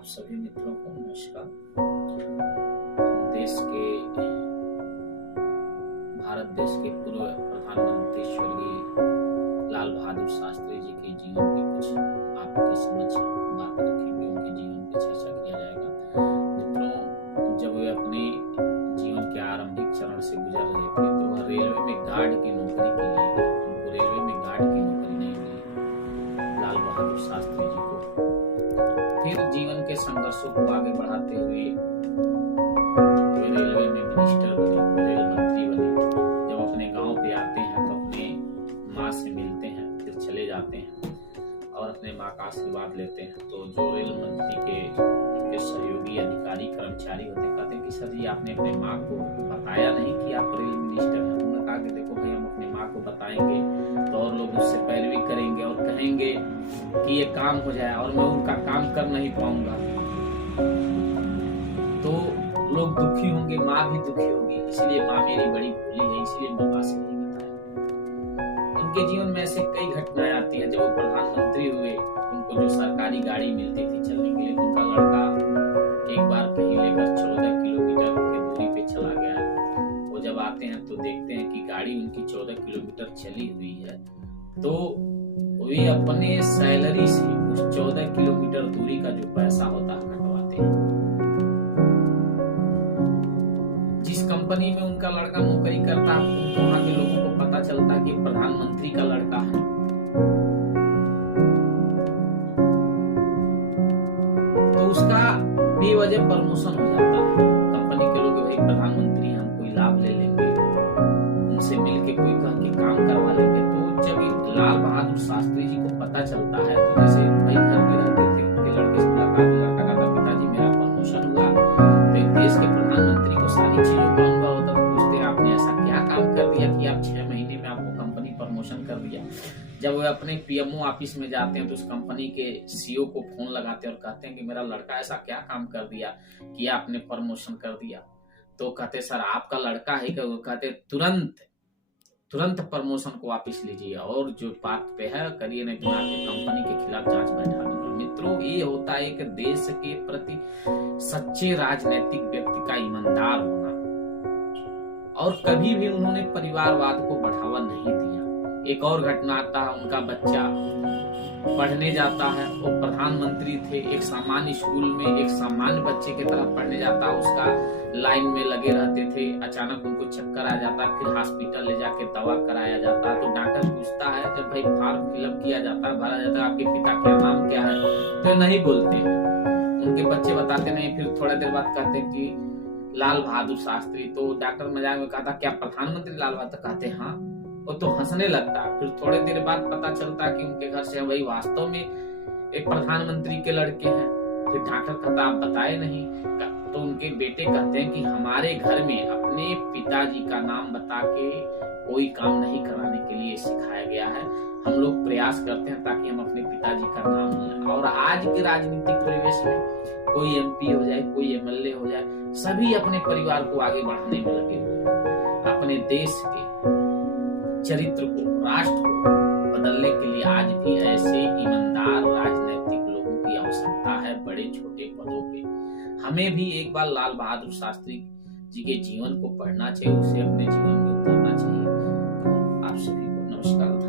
आप सभी मित्रों को नमस्कार। देश के भारत देश के पूर्व प्रधानमंत्री स्वर्गीय लाल बहादुर शास्त्री जी के जीवन पे कुछ आपके समक्ष बात रखेंगे। उनके जीवन पे चर्चा किया जाएगा। मित्रों, जब वे अपने जीवन के आरंभिक चरण से गुजर रहे थे तो वह रेलवे में गार्ड की नौकरी के लिए गए। उनको रेलवे में गार्ड की नौकरी नहीं मिली लाल बहादुर शास्त्री जी को। फिर जीवन के संघर्षों को आगे बढ़ाते हुए वे रेलवे में मिनिस्टर बने, रेल मंत्री बने। जब अपने गांव पे आते हैं तो अपने माँ से मिलते हैं, फिर चले जाते हैं और अपने माँ का आशीर्वाद लेते हैं। तो जो रेल मंत्री के सहयोगी अधिकारी कर्मचारी होते हैं, कहते हैं कि सर जी आपने अपने माँ को बताया नहीं कि आप रेल मिनिस्टर हैं। उन्होंने कहा कि देखो भाई, हम अपने माँ को बताएंगे तो और लोग उससे पैरवी करेंगे और कहेंगे कि ये काम हो जाए और मैं उनका काम कर नहीं पाऊंगा, तो लोग दुखी होंगे, माँ भी दुखी होगी। इसलिए माँ मेरी बड़ी भोली है, इसलिए मैं माँ से नहीं बताया। उनके जीवन में ऐसे कई घटनाएं आती हैं। जब वो प्रधानमंत्री हुए, उनको जो सरकारी गाड़ी मिलती थी चलने के लिए, तो उनका लड़का एक बार कहीं लेकर 14 किलोमीटर की दूरी पे चला गया है। वो जब आते हैं तो देखते हैं कि गाड़ी उनकी 14 किलोमीटर चली हुई है, तो वे अपने सैलरी से उस 14 किलोमीटर दूरी का जो पैसा होता है कटवाते हैं। जिस कंपनी में उनका लड़का नौकरी करता है, उनको वहां के लोगों को पता चलता है कि प्रधानमंत्री का लड़का है, तो उसका बेवजह प्रमोशन हो जाता है। कंपनी के लोग भाई प्रधानमंत्री हैं, हम कोई लाभ ले लेंगे, उनसे मिलके कोई कह के काम करवा लेंगे। तो जब लाल बहादुर शास्त्री जी को पता चलता है, तो जैसे भाई घर में रहते थे, उनके लड़के से मुलाकात, लड़का कहता पिताजी मेरा प्रमोशन हुआ। तो देश के प्रधानमंत्री को सारी चीजों का अनुभव होता, तो पूछते आपने ऐसा क्या काम कर दिया कि आप 6 महीने में आपको कंपनी प्रमोशन कर दिया। जब वे अपने पीएमओ ऑफिस में जाते हैं तो उस कंपनी के सीईओ को फोन लगाते हैं और कहते हैं कि मेरा लड़का ऐसा क्या काम कर दिया कि आपने प्रमोशन कर दिया। तो कहते सर आपका लड़का है क्या? वो कहते तुरंत प्रमोशन को वापस लीजिए और जो बात पे है करिए, नहीं तो आपकी कंपनी के खिलाफ जांच बैठा दूंगा। मित्रों, ये होता है कि देश के प्रति सच्चे राजनीतिक व्यक्ति का ईमानदार होना। और कभी भी उन्होंने परिवारवाद को बढ़ावा नहीं दिया। एक और घटना आता है, उनका बच्चा पढ़ने जाता है, वो प्रधानमंत्री थे, एक सामान्य स्कूल में एक सामान्य बच्चे की तरह पढ़ने जाता है, उसका लाइन में लगे रहते थे। अचानक उनको चक्कर आ जाता, फिर हॉस्पिटल ले जाके दवा कराया जाता। तो डॉक्टर पूछता है, जब भाई फॉर्म फिलअप किया जाता है, भरा जाता है, आपके पिता का नाम क्या है, तो नहीं बोलते हैं, उनके बच्चे बताते नहीं। फिर थोड़ा देर बाद कहते हैं कि लाल बहादुर शास्त्री। तो डॉक्टर मजाक में कहता क्या प्रधानमंत्री लाल बहादुर? कहते हाँ। वो तो हंसने लगता। फिर थोड़े देर बाद पता चलता कि उनके घर से वही वास्तव में एक प्रधानमंत्री के लड़के हैं। फिर डॉक्टर कहता आप बताए नहीं। तो उनके बेटे कहते हैं कि हमारे घर में अपने पिताजी का नाम बता के कोई काम नहीं कराने के लिए सिखाया गया है। हम लोग प्रयास करते हैं ताकि हम अपने पिताजी का नाम लें। और आज के राजनीतिक परिवेश में कोई एमपी हो जाए, कोई एमएलए हो जाए, सभी अपने परिवार को आगे बढ़ाने में लगे हुए। अपने देश के चरित्र को, राष्ट्र को बदलने के लिए आज भी ऐसे ईमानदार राजनीतिक लोगों की आवश्यकता है बड़े छोटे पदों पे। हमें भी एक बार लाल बहादुर शास्त्री जी के जीवन को पढ़ना चाहिए, उसे अपने जीवन में उतारना चाहिए। आप सभी को नमस्कार।